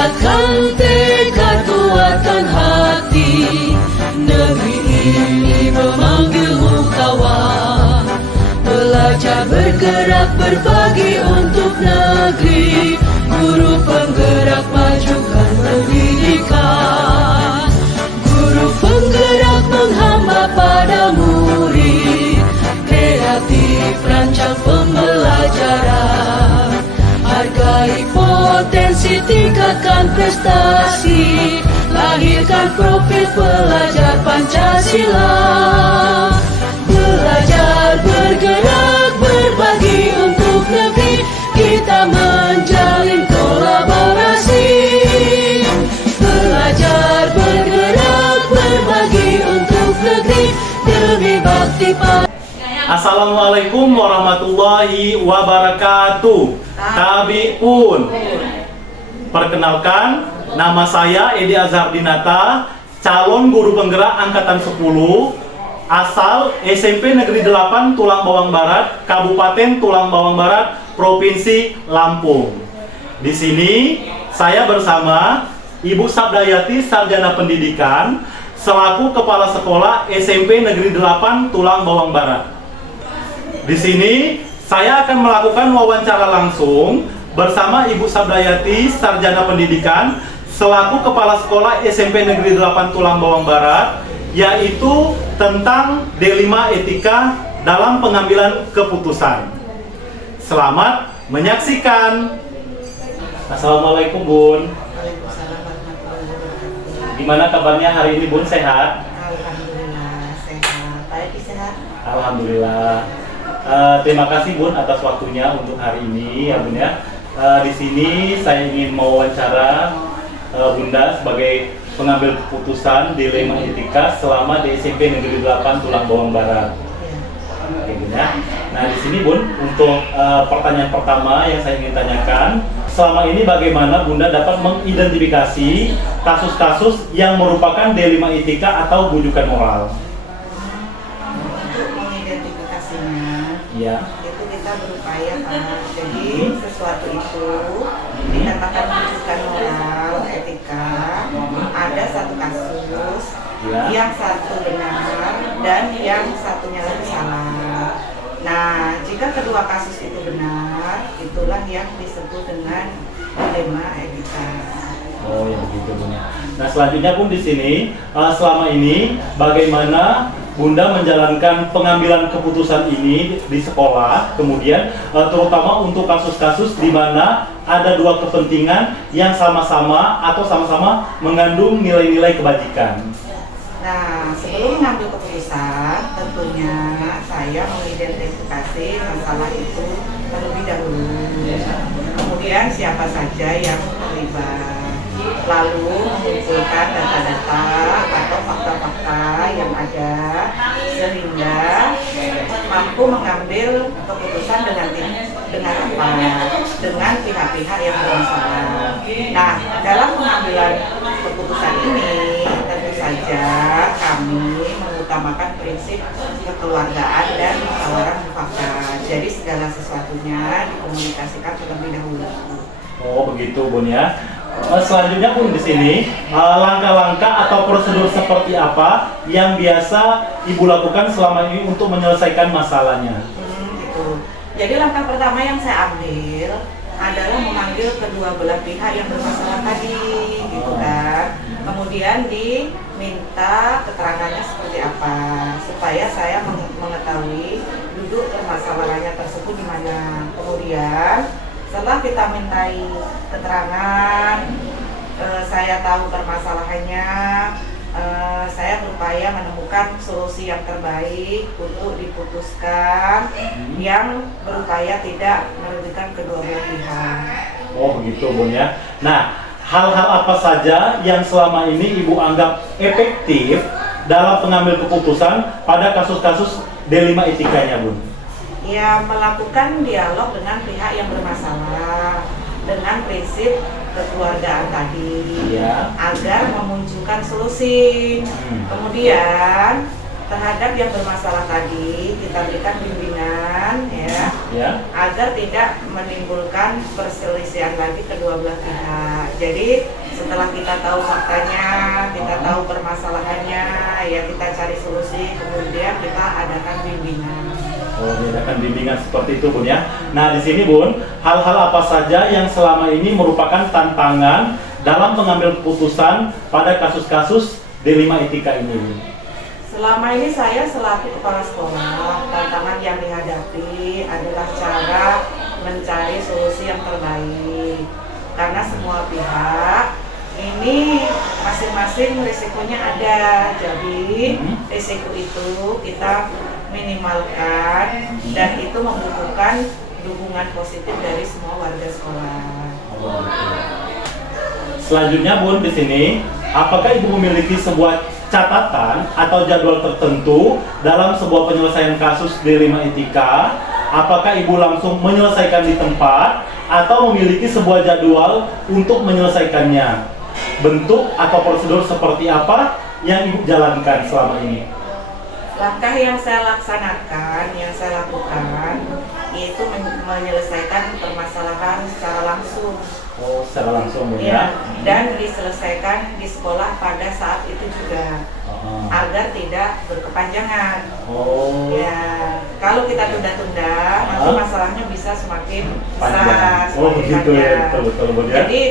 Kuatkan tekad, kuatkan hati, negeri ini memanggilmu kawan. Belajar, bergerak, berbagi untuk negeri. Guru penggerak, majukan pendidikan. Guru penggerak menghamba pada murid. Kreatif, rancang pembelajaran. Hargai potensi, tingkatkan prestasi. Lahirkan profil pelajar Pancasila. Belajar, bergerak, berbagi untuk negeri. Kita menjalin kolaborasi. Belajar, bergerak, berbagi untuk negeri. Demi bakti pada. Assalamualaikum warahmatullahi wabarakatuh. Tabi'un. Perkenalkan, nama saya Edi Azhar Dinata, calon guru penggerak angkatan 10, asal SMP Negeri 8 Tulang Bawang Barat, Kabupaten Tulang Bawang Barat, Provinsi Lampung. Di sini saya bersama Ibu Sabdayati, Sarjana Pendidikan, selaku Kepala Sekolah SMP Negeri 8 Tulang Bawang Barat. Di sini saya akan melakukan wawancara langsung bersama Ibu Sabdayati, Sarjana Pendidikan, selaku Kepala Sekolah SMP Negeri 8 Tulang Bawang Barat, yaitu tentang D5 Etika dalam pengambilan keputusan. Selamat menyaksikan. Assalamualaikum Bun. Gimana kabarnya hari ini Bun, sehat? Alhamdulillah sehat. Pak Edi sehat? Alhamdulillah. Terima kasih Bun atas waktunya untuk hari ini ya Bun ya. Di sini saya ingin mewawancara Bunda sebagai pengambil keputusan dilema etika selama di SMP Negeri 8 Tulang Bawang Barat. Oke Bun ya. Nah di sini Bun, untuk pertanyaan pertama yang saya ingin tanyakan, selama ini bagaimana Bunda dapat mengidentifikasi kasus-kasus yang merupakan dilema etika atau bujukan moral? Ya. Itu kita berupaya Pak. Jadi sesuatu itu dikatakan bukan moral, etika. Ada satu kasus yang satu benar dan yang satunya lagi salah. Nah, jika kedua kasus itu benar, itulah yang disebut dengan dilema etika. Oh ya begitu Bun ya. Nah selanjutnya Bun, di sini selama ini bagaimana Bunda menjalankan pengambilan keputusan ini di sekolah, kemudian terutama untuk kasus-kasus di mana ada dua kepentingan yang sama-sama atau sama-sama mengandung nilai-nilai kebajikan. Nah, sebelum mengambil keputusan, tentunya saya mengidentifikasi masalah itu terlebih dahulu. Kemudian siapa saja yang terlibat. Lalu mengumpulkan data-data atau fakta-fakta yang ada sehingga mampu mengambil keputusan dengan apa? Dengan pihak-pihak yang bermasalah. Nah, dalam pengambilan keputusan ini tentu saja kami mengutamakan prinsip kekeluargaan dan musyawarah mufakat. Jadi segala sesuatunya dikomunikasikan terlebih dahulu. Oh begitu Bun ya. Selanjutnya Bun, di sini langkah-langkah atau prosedur seperti apa yang biasa Ibu lakukan selama ini untuk menyelesaikan masalahnya? Gitu. Jadi langkah pertama yang saya ambil adalah memanggil kedua belah pihak yang bermasalah tadi, gitu kan. Kemudian diminta keterangannya seperti apa, supaya saya mengetahui duduk permasalahannya tersebut di mana. Kemudian setelah kita mintai keterangan, saya tahu permasalahannya, saya berupaya menemukan solusi yang terbaik untuk diputuskan yang berupaya tidak merugikan kedua belah pihak. Oh begitu Bun ya. Nah, hal-hal apa saja yang selama ini Ibu anggap efektif dalam pengambil keputusan pada kasus-kasus D5 etikanya Bun? Ya, melakukan dialog dengan pihak yang bermasalah dengan prinsip kekeluargaan tadi, agar memunculkan solusi. Kemudian terhadap yang bermasalah tadi kita berikan bimbingan Ya. agar tidak menimbulkan perselisihan lagi kedua belah pihak. Jadi setelah kita tahu faktanya, kita tahu permasalahannya, ya kita cari solusi, kemudian kita adakan bimbingan. Oh, diadakan bimbingan seperti itu, Bun ya. Nah, di sini, Bun, hal-hal apa saja yang selama ini merupakan tantangan dalam pengambil keputusan pada kasus-kasus D5 etika ini, Bun? Selama ini saya selaku kepala sekolah, tantangan yang dihadapi adalah cara mencari solusi yang terbaik. Karena semua pihak ini masing-masing risikonya ada, jadi risiko itu kita minimalkan dan itu membutuhkan dukungan positif dari semua warga sekolah. Selanjutnya, Bun, di sini, apakah Ibu memiliki sebuah catatan atau jadwal tertentu dalam sebuah penyelesaian kasus D5 etika? Apakah Ibu langsung menyelesaikan di tempat atau memiliki sebuah jadwal untuk menyelesaikannya? Bentuk atau prosedur seperti apa yang Ibu jalankan selama ini? Langkah yang saya laksanakan, yang saya lakukan, yaitu menyelesaikan permasalahan secara langsung. Oh, secara langsung ya? Dan diselesaikan di sekolah pada saat itu juga, agar tidak berkepanjangan. Oh. Ya, kalau kita tunda-tunda, nanti masalahnya bisa semakin besar. Oh, begitu ya, betul ya. Jadi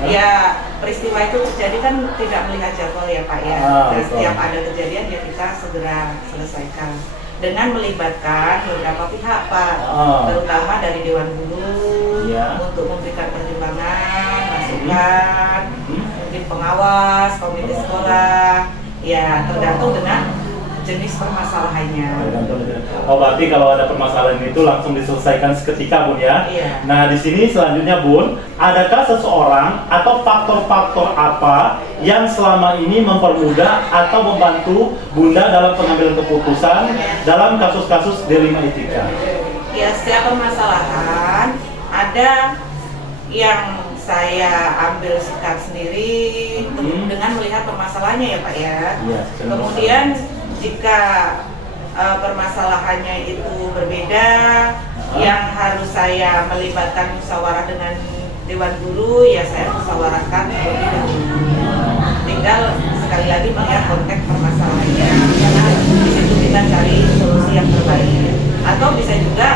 ya peristiwa itu terjadi kan tidak melihat jadwal ya Pak ya. Dan setiap ada kejadian ya kita segera selesaikan dengan melibatkan beberapa pihak Pak, terutama dari Dewan Guru untuk memberikan pertimbangan, masukan, mungkin pengawas, komite sekolah, ya tergantung dengan jenis permasalahannya. Oh, berarti kalau ada permasalahan itu langsung diselesaikan seketika, Bun ya? Iya. Nah, di sini selanjutnya, Bun, adakah seseorang atau faktor-faktor apa yang selama ini mempermudah atau membantu Bunda dalam pengambilan keputusan dalam kasus-kasus D5 etika? Ya, setiap permasalahan ada yang saya ambil sikap sendiri dengan melihat permasalahannya ya Pak ya. Kemudian jika permasalahannya itu berbeda, yang harus saya melibatkan musyawarah dengan Dewan Guru, ya saya musyawarahkan terlebih dahulu. Tinggal sekali lagi melihat konteks permasalahannya, karena di situ kita cari solusi yang terbaik. Atau bisa juga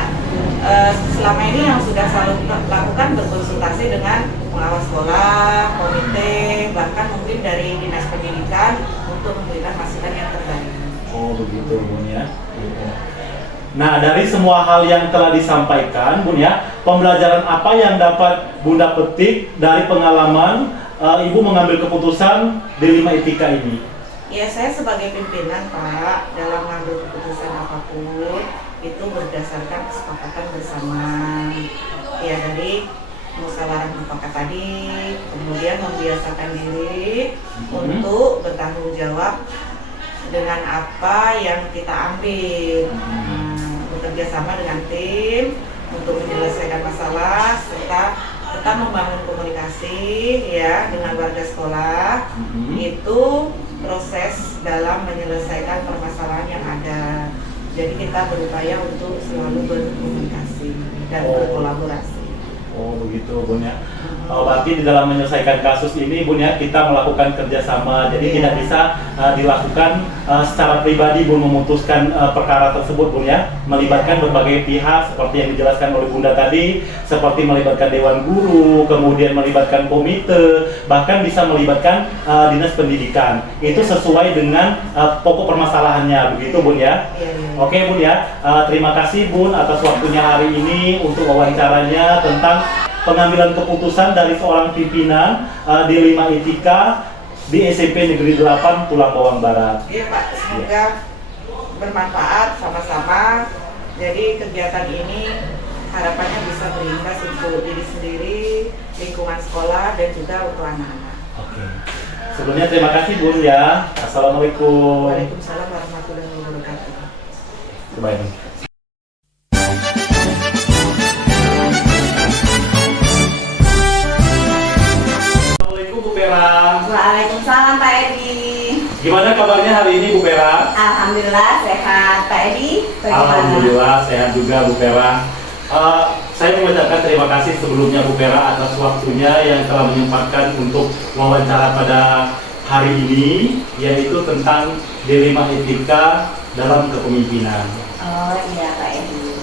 selama ini yang sudah selalu lakukan berkonsultasi dengan pengawas sekolah, komite, bahkan mungkin dari dinas pendidikan untuk memberikan masukan yang terbaik. Oh, begitu, Bun ya. Nah, dari semua hal yang telah disampaikan, Bun ya, pembelajaran apa yang dapat Bunda petik dari pengalaman Ibu mengambil keputusan D5 etika ini? Ya, saya sebagai pimpinan Pak, dalam mengambil keputusan apapun itu berdasarkan kesepakatan bersama. Ya, dari musyawarah mufakat tadi, kemudian membiasakan diri untuk bertanggung jawab dengan apa yang kita ambil, bekerja sama dengan tim untuk menyelesaikan masalah serta tetap membangun komunikasi ya dengan warga sekolah. Itu proses dalam menyelesaikan permasalahan yang ada. Jadi kita berupaya untuk selalu berkomunikasi dan berkolaborasi. Oh, begitu, Bun ya. Berarti di dalam menyelesaikan kasus ini, Bun ya, kita melakukan kerjasama. Jadi tidak bisa dilakukan secara pribadi, Bun, memutuskan perkara tersebut, Bun ya. Melibatkan berbagai pihak seperti yang dijelaskan oleh Bunda tadi, seperti melibatkan Dewan Guru, kemudian melibatkan komite, bahkan bisa melibatkan dinas pendidikan. Itu sesuai dengan pokok permasalahannya, begitu, Bun ya. Oke, Bun ya. Terima kasih, Bun, atas waktunya hari ini untuk wawancaranya tentang pengambilan keputusan dari seorang pimpinan D5 etika di SMP Negeri 8 Tulang Bawang Barat. Iya Pak, semoga bermanfaat sama-sama. Jadi kegiatan ini harapannya bisa berimbas untuk diri sendiri, lingkungan sekolah, dan juga untuk anak-anak. Oke. Sebelumnya terima kasih, Bun ya. Assalamualaikum. Waalaikumsalam warahmatullahi wabarakatuh. Baik. Waalaikumsalam Pak Edi. Gimana Bagaimana kabarnya hari ini Bu Vera? Alhamdulillah sehat. Pak Edi, bagaimana? Alhamdulillah sehat juga Bu Vera. Saya mengucapkan terima kasih sebelumnya Bu Vera atas waktunya yang telah menyempatkan untuk wawancara pada hari ini, yaitu tentang dilema etika dalam kepemimpinan. Oh iya Pak Edi.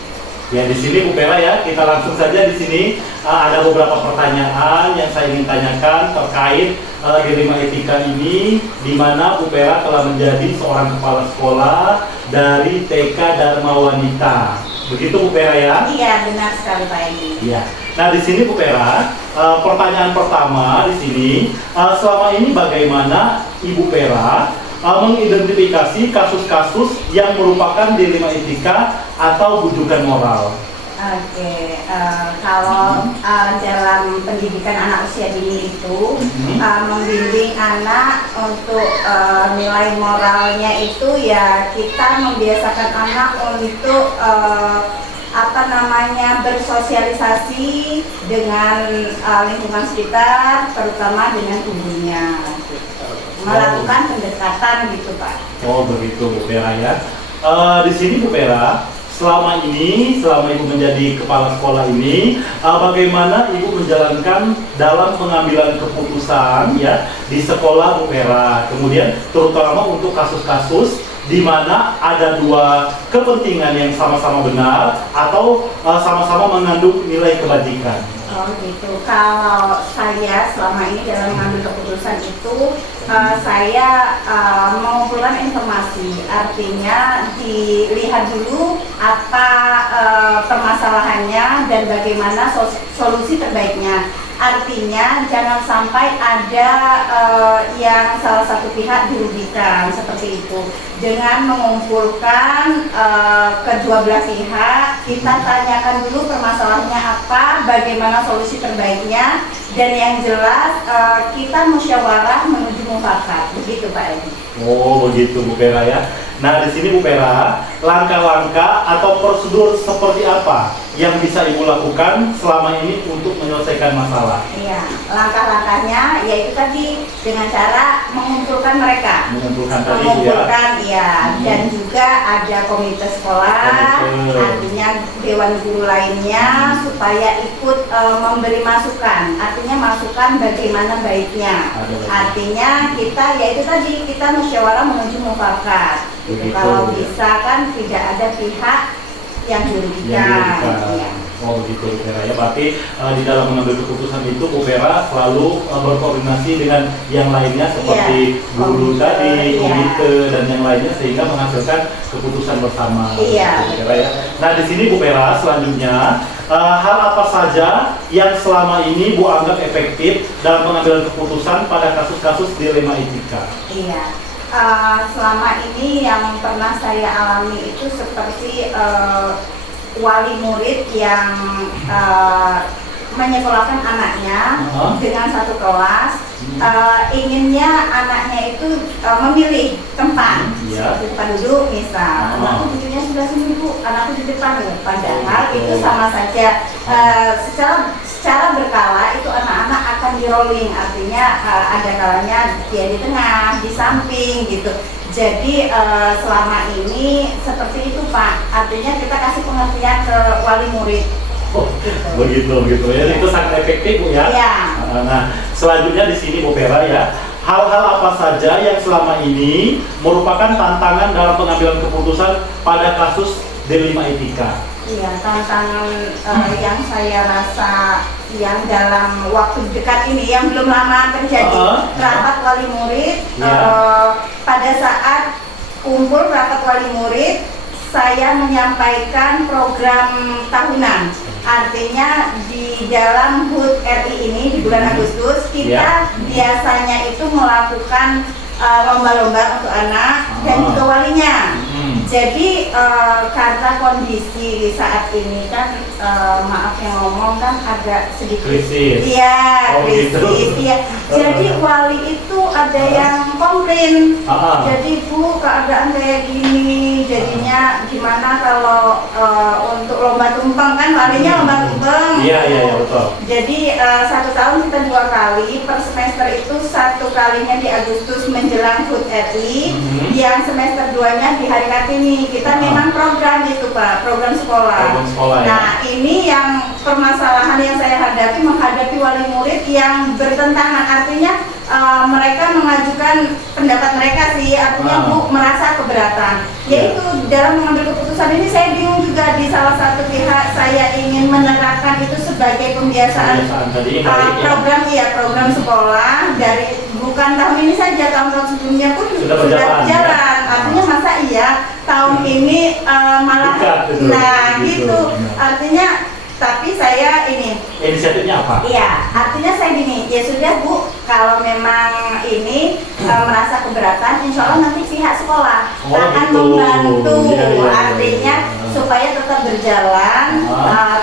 Ya di sini Bu Vera ya, kita langsung saja di sini ada beberapa pertanyaan yang saya ingin tanyakan terkait dilema etika ini, di mana Bu Vera telah menjadi seorang kepala sekolah dari TK Dharma Wanita. Begitu Bu Vera ya? Iya benar sekali Pak Edi. Iya. Nah di sini Bu Vera, pertanyaan pertama di sini, selama ini bagaimana Ibu Vera mengidentifikasi kasus-kasus yang merupakan dilema etika atau bujukan moral? Oke, kalau dalam pendidikan anak usia dini itu membimbing anak untuk nilai moralnya itu ya kita membiasakan anak untuk bersosialisasi dengan lingkungan sekitar, terutama dengan ibunya, melakukan pendekatan gitu Pak. Oh begitu Bu Vera ya. Di sini Bu Vera, selama Ibu menjadi kepala sekolah ini, bagaimana Ibu menjalankan dalam pengambilan keputusan ya di sekolah Bu Vera, kemudian terutama untuk kasus-kasus di mana ada dua kepentingan yang sama-sama benar atau sama-sama mengandung nilai kebajikan. Oh gitu. Kalau saya selama ini dalam mengambil keputusan itu saya mengumpulkan informasi, artinya dilihat dulu apa permasalahannya dan bagaimana solusi terbaiknya. Artinya jangan sampai ada yang salah satu pihak dirugikan seperti itu. Dengan mengumpulkan kedua belah pihak, kita tanyakan dulu permasalahannya apa, bagaimana solusi terbaiknya, dan yang jelas kita musyawarah menuju mufakat. Begitu Pak Edi. Oh begitu Bu Vera ya. Nah di sini Bu Vera, langkah-langkah atau prosedur seperti apa yang bisa Ibu lakukan selama ini untuk menyelesaikan masalah? Iya, langkah-langkahnya yaitu tadi dengan cara mengumpulkan mereka. Mengumpulkan tadi ya. Dan juga ada komite sekolah, artinya dewan guru lainnya supaya ikut memberi masukan. Artinya masukan bagaimana baiknya. Artinya kita yaitu tadi kita musyawarah menuju mufakat. Kalau bisa kan tidak ada pihak yang dirugikan. Ya. Oh gitu Bu Vera ya, berarti di dalam mengambil keputusan itu Bu Vera selalu berkoordinasi dengan yang lainnya seperti guru tadi, komite dan yang lainnya sehingga menghasilkan keputusan bersama. Iya. Bu Vera ya. Nah di sini Bu Vera selanjutnya hal apa saja yang selama ini Bu anggap efektif dalam pengambilan keputusan pada kasus-kasus dilema etika? Iya. Selama ini yang pernah saya alami itu seperti wali murid yang menyekolahkan anaknya dengan satu kelas, inginnya anaknya itu memilih tempat tempat duduk, misal anakku duduknya sebelah sini Bu, anakku di depan, padahal itu sama saja. Secara berkala itu anak-anak akan di rolling, artinya ada kalanya dia di tengah, di samping gitu. Jadi selama ini seperti itu Pak, artinya kita kasih pengertian ke wali murid. Oh, begitu ya. Itu sangat efektif Bu ya. Iya. Nah, selanjutnya di sini Bu Vera ya, hal-hal apa saja yang selama ini merupakan tantangan dalam pengambilan keputusan pada kasus dilema etika? Iya, tantangan yang saya rasa yang dalam waktu dekat ini yang belum lama terjadi rapat wali murid. Pada saat kumpul rapat wali murid, saya menyampaikan program tahunan. Artinya di dalam HUT RI ini di bulan Agustus kita biasanya itu melakukan lomba-lomba untuk anak dan juga walinya. Jadi karena kondisi di saat ini kan maaf yang ngomong kan agak sedikit krisis. Iya, krisis. Gitu. Iya. Jadi wali itu ada yang komplain. Jadi Bu, keadaan kayak gini, jadinya gimana kalau untuk lomba tumpeng, kan walinya lomba tumpeng. Iya betul. Jadi 1 tahun kita 2 kali, per semester itu 1 kalinya di Agustus menjelang HUT RI, yang semester 2-nya di hari Kartini. Kita memang program itu Pak, program sekolah. Nah ini yang permasalahan yang saya hadapi, menghadapi wali murid yang bertentangan, artinya mereka mengajukan pendapat mereka sih, artinya Bu merasa keberatan. Yaitu dalam mengambil keputusan ini saya bingung juga, di salah satu pihak saya ingin menerapkan itu sebagai pembiasaan program sekolah dari bukan tahun ini saja, tahun-tahun sebelumnya pun sudah berjalan. Artinya masa iya tahun ini malah gitu. Artinya tapi saya ini inisiatifnya apa? Iya, artinya saya gini, ya sudah Bu, kalau memang ini merasa keberatan, insya Allah nanti pihak sekolah akan membantu. Artinya supaya tetap berjalan,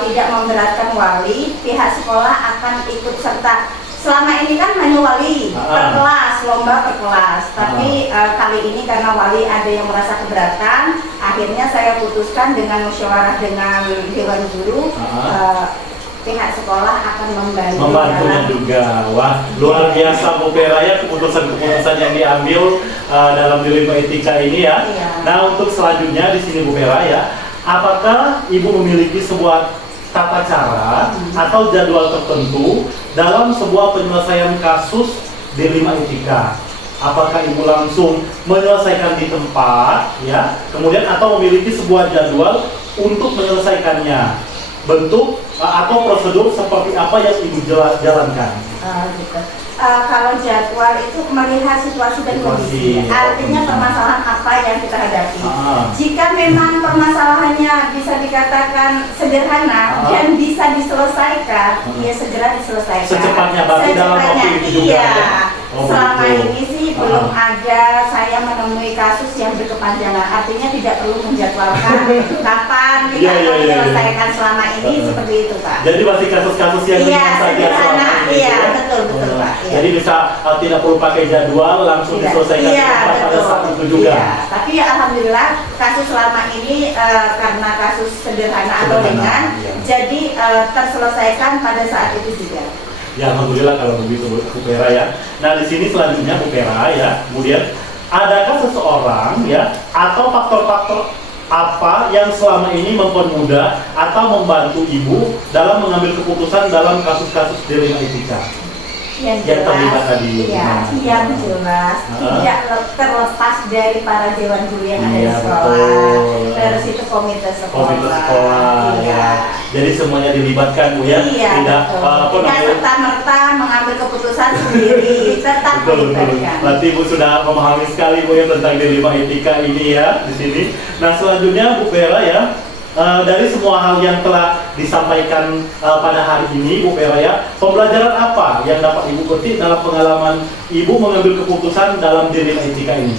tidak memberatkan wali, pihak sekolah akan ikut serta. Selama ini kan hanya wali per kelas, lomba per kelas. Tapi kali ini karena wali ada yang merasa keberatan, akhirnya saya putuskan dengan musyawarah dengan Dewan Guru, pihak sekolah akan membantunya juga. Wah, luar biasa Bu Vera ya, keputusan-keputusan yang diambil dalam dilema etika ini ya. Nah, untuk selanjutnya di sini Bu Vera ya, apakah Ibu memiliki sebuah tata cara atau jadwal tertentu dalam sebuah penyelesaian kasus dilema etika? Apakah Ibu langsung menyelesaikan di tempat ya, kemudian atau memiliki sebuah jadwal untuk menyelesaikannya? Bentuk atau prosedur seperti apa yang Ibu jalankan? Gitu. Kalau jadwal itu melihat situasi dan kondisi, artinya permasalahan apa yang kita hadapi. Jika memang permasalahannya bisa dikatakan sederhana dan bisa diselesaikan, ya segera diselesaikan. Secepatnya, berarti dalam waktu itu juga. Selama ini sih belum ada saya menemui kasus yang berkepanjangan. Artinya tidak perlu menjadwalkan kapan kita akan menyelesaikan. Selama ini seperti itu Pak. Jadi masih kasus-kasus yang sederhana. Iya betul Pak. Jadi bisa tidak perlu pakai jadwal, langsung diselesaikan pada saat itu juga. Tapi alhamdulillah kasus selama ini karena kasus sederhana atau ringan, jadi terselesaikan pada saat itu juga. Ya alhamdulillah kalau begitu Bu Vera ya. Nah di sini selanjutnya Bu Vera ya, kemudian adakah seseorang ya atau faktor-faktor apa yang selama ini mempermudah atau membantu Ibu dalam mengambil keputusan dalam kasus-kasus dilema etika? Yang terlibat tadi. Yang jelas tidak terlepas dari para dewan guru yang ada di sekolah. Terus itu komite sekolah. Jadi semuanya dilibatkan Bu ya. Tidak serta-merta mengambil keputusan sendiri, tetap melibatkan. Berarti Ibu sudah memahami sekali Bu ya tentang dilema etika ini ya di sini. Nah selanjutnya Bu Vera ya. Dari semua hal yang telah disampaikan pada hari ini Bu Vera ya, pembelajaran apa yang dapat Ibu petik dalam pengalaman Ibu mengambil keputusan dalam dilema etika ini?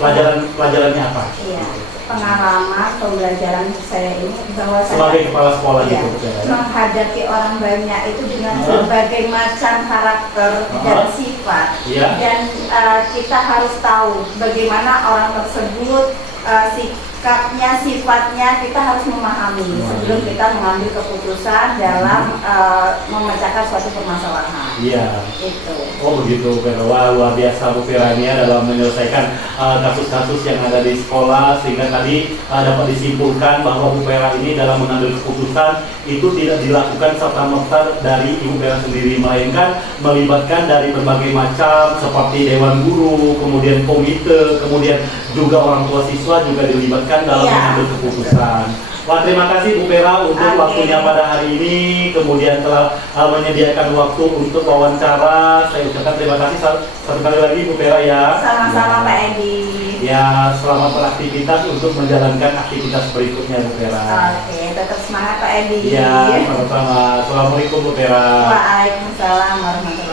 Pelajarannya apa? Iya, pengalaman pembelajaran saya ini bahwa saya sebagai kepala sekolah gitu Bu Vera, menghadapi orang banyak itu dengan berbagai macam karakter dan sifat, dan kita harus tahu bagaimana orang tersebut sikapnya, sifatnya kita harus memahami sebelum kita mengambil keputusan dalam memecahkan suatu permasalahan. Iya. Itu. Oh begitu, Wah, luar biasa Bu Vera ini ya dalam menyelesaikan kasus-kasus yang ada di sekolah, sehingga tadi dapat disimpulkan bahwa Bu Vera ini dalam mengambil keputusan itu tidak dilakukan serta-merta dari Ibu Vera sendiri, melainkan melibatkan dari berbagai macam seperti Dewan Guru, kemudian komite, kemudian juga orang tua siswa juga dilibatkan dalam mengambil keputusan. Wah, terima kasih Bu Vera untuk waktunya pada hari ini, kemudian telah menyediakan waktu untuk wawancara. Saya ucapkan terima kasih satu kali lagi Bu Vera ya. Sama-sama Pak Edi. Ya, selamat beraktivitas untuk menjalankan aktivitas berikutnya Bu Vera. Oke, tetap semangat Pak Edi. Ya, sama-sama. Assalamualaikum Bu Vera. Waalaikumsalam warahmatullahi wabarakatuh.